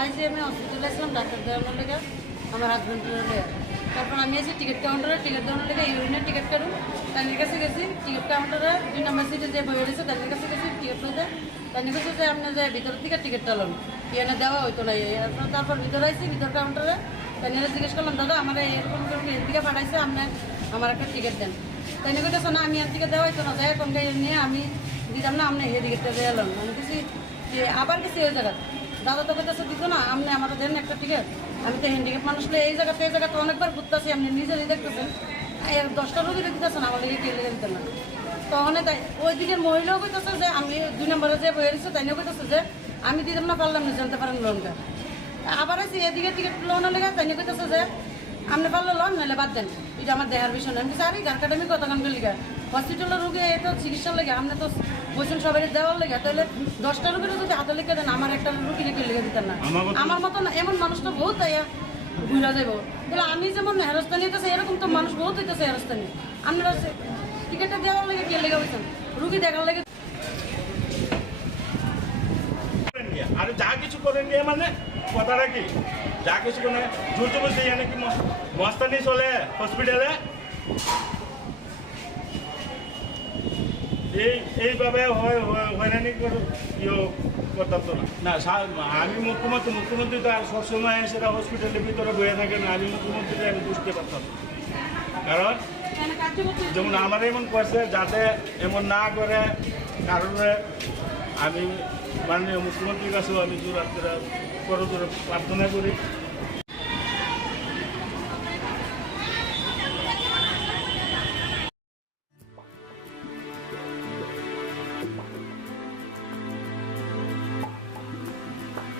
আইসি আমি হসপিটালে আসলাম ডাক্তার দেওয়ানোর লেগে আমার হাজব্যান্ডের তারপর আমি এসে টিকিট কাউন্টারে টিকিট দেওয়ানোর লেগে ইউরিনের টিকিট কাটুন। তাদের কাছে গেছি টিকিট কাউন্টারে দুই নম্বর সিটে যে বই রয়েছে, তাদের কাছে গেছি টিকিট লইতে। তাদের কাছে যে আপনি যে ভিতর থেকে টিকিটটা লোন এনে দেওয়া হইতো না। তারপর ভিতরে আইসি, ভিতর কাউন্টারে তাদের জিজ্ঞেস করলাম, দাদা, আমার এরকম করে এদিকে পাঠাইছে? আপনি আমার একটা টিকিট দেন। তাই কইতেছে, না, আমি আর টিকিট দেওয়া হইতো না। যাই এখন নিয়ে আমি দিতাম না, আপনি এই টিকিটটা দিয়ে এলাম আমি কিছু যে আবার কিছু ওই জায়গা দাদা তো কাছে দিত না আপনি আমার দেন একটা টিকিট আমি তো হ্যান্ডিক্যাপ মানুষ এই জায়গাতে এই জায়গাতে অনেকবার ঘুরতেছি আপনি নিজেরই দেখতেছেন। এর দশটা রোগী দিতেছেন আমার লিগে কে লেগে দিতেন না। তখন তাই ওই দিকের মহিলাও কইতেছে যে, আমি দুই নম্বরে যে বই রয়েছে তাইও কইতেছে যে, আমি দিতাম না, পারলাম না, জানতে পারেন লোনটা আবার আছে এদিকে টিকিট লোনের লেগে তাইও কইতেছে যে আপনি পারলে লোন নাহলে বাদ দেন। এটা আমার দেহার বিষয় না। আমি আরে কাটামি কথা গান লিখা হসপিটালের রুগী এটা চিকিৎসার লেগে আপনি তো বলছেন সবাই দেওয়ার লেগে তাহলে দশটা রুগীর যদি হাতে লিখে দেন আমার একটা রুগী লিখে লিখে দিতেন না। আমার মতন এমন মানুষ তো বহুত তাই ঘুরা যাব তাহলে আমি যেমন হেরস্তানি হইতেছে এরকম তো মানুষ বহুত হইতেছে হেরস্তানি। আপনারা টিকিটটা দেওয়ার লেগে কে লেগে বলছেন রুগী দেখার লেগে আর যা কিছু করেন নিয়ে মানে কথাটা কি? যা কিছু করে জোর জবরদস্তি এনে কি মস- মস্তানি চলে হসপিটালে এই এইভাবে হয় হয়- হয়রানি করে করতাম তো না। না আমি মুখ্যমন্ত্রী মুখ্যমন্ত্রী আর সবসময় সেটা হসপিটালের ভিতরে বয়ে থাকে না। আমি মুখ্যমন্ত্রী আমি বুঝতে পারতাম। কারণ যেমন আমার এমন করছে যাতে এমন না করে, কারণে আমি মাননীয় মুখ্যমন্ত্রীর কাছেও আমি জোর প্রার্থনা করি।